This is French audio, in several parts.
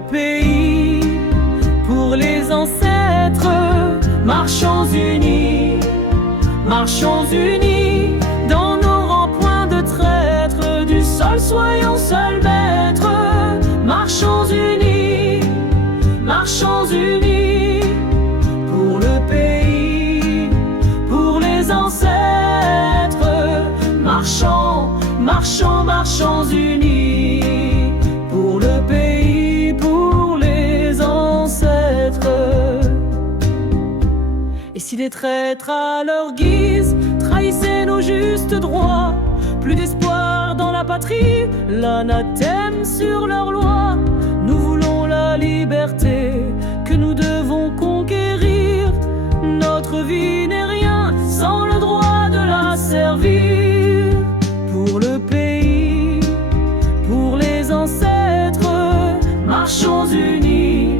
pays, pour les ancêtres. Marchons unis, marchons unis, dans nos rangs point de traître. Du sol soyons seuls maîtres. Marchons unis, marchons unis, pour le pays, pour les ancêtres. Marchons, marchons, marchons unis, pour le pays, pour les ancêtres. Et si des traîtres à leur guise trahissaient nos justes droits, plus d'espoir dans la patrie, l'anathème sur leurs lois. Nous voulons la liberté que nous devons conquérir. Notre vie n'est rien sans le droit de la servir. Pour le pays, pour les ancêtres. Marchons unis,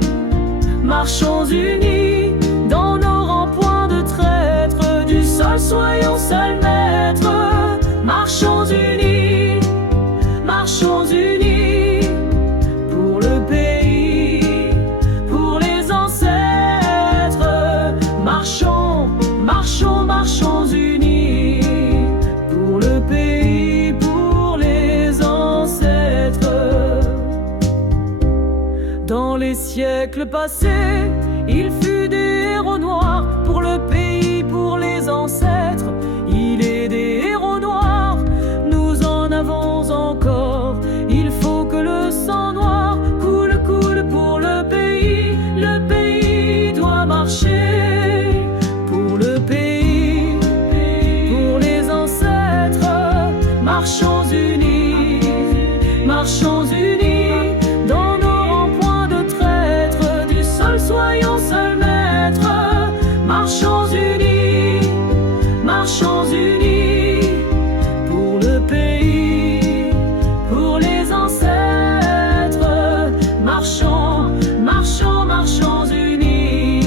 marchons unis, dans nos rangs point de traître. Du sol soyons seuls maîtres. Marchons unis, marchons unis, pour le pays, pour les ancêtres. Marchons, marchons, marchons unis, pour le pays, pour les ancêtres. Dans les siècles passés, il fut des héros noirs, pour le pays, pour les ancêtres. Il est des héros noirs, nous en avons encore. Il faut que le sang noir coule, coule pour le pays. Le pays doit marcher, pour le pays, pour les ancêtres. Marchons unis, marchons unis, dans nos rangs point de traître. Du sol soyons seuls maîtres. Marchons unis, marchons unis, pour le pays, pour les ancêtres. Marchons, marchons, marchons unis.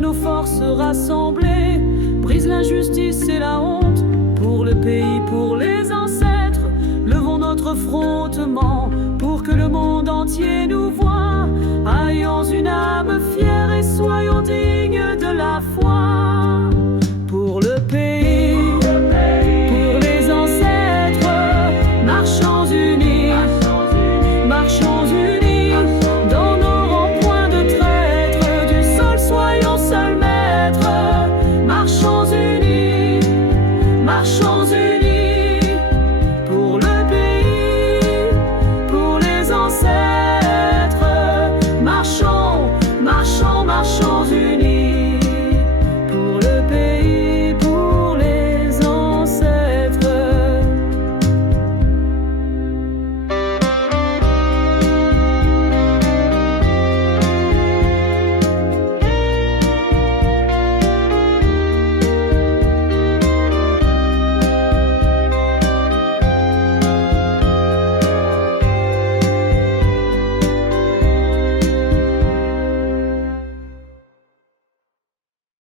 Nos forces rassemblées brisent l'injustice et la honte. Pour le pays, pour les ancêtres, levons notre frontement pour que le monde entier nous voie. Ayons une âme fière et soyons dignes de la foi.